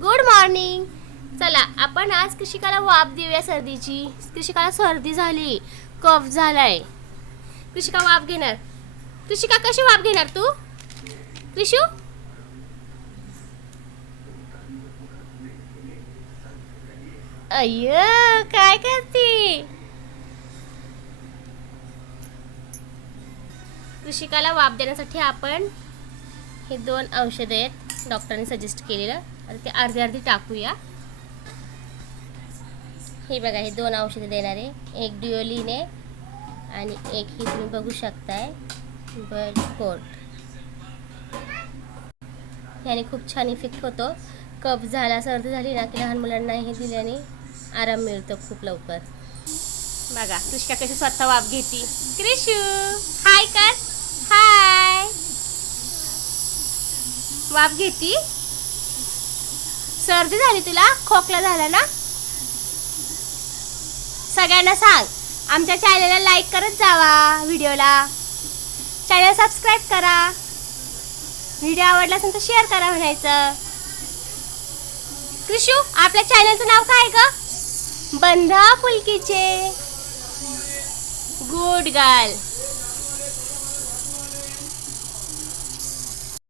Good morning चला आपण आज कृषिकाला वाफ देऊया सर्दीची. कृषिकाला सर्दी झाली कफ झालाय. कृषिका वाफ घेणार. कृषिका कशी वाफ घेणार तू? कृषू? अय्य काय करते? कृषिकाला वाफ देण्यासाठी आपण हे दोन औषध आहेत. डॉक्टरांनी सजेस्ट केलेलं. आता ते अर्धी अर्धी टाकूया. हे बघा हे दोन औषधं देणार आहे. एक डिओलिन आहे आणि एक ही तुम्ही बघू शकताय. कोट याने खूप छान इफेक्ट होतो. कप झाला सर्दी झाली ना की लहान मुलांना हे दिल्याने आराम मिळतो खूप लवकर. बघा कृष्णा कशी स्वतः वाफ घेते. क्रिशू. हाय कर हाय वाफ घेती. सर्दी झाली तुला? खोकला झाला ना? सगळ्यांना सांग आमच्या चॅनलला लाईक करत जावा व्हिडिओला. चॅनल सबस्क्राईब करा. व्हिडिओ आवडला असेल तर शेअर करा म्हणायचं. कृषू आपल्या चॅनलचं नाव काय ग? बंधा फुलकीचे गुड गर्ल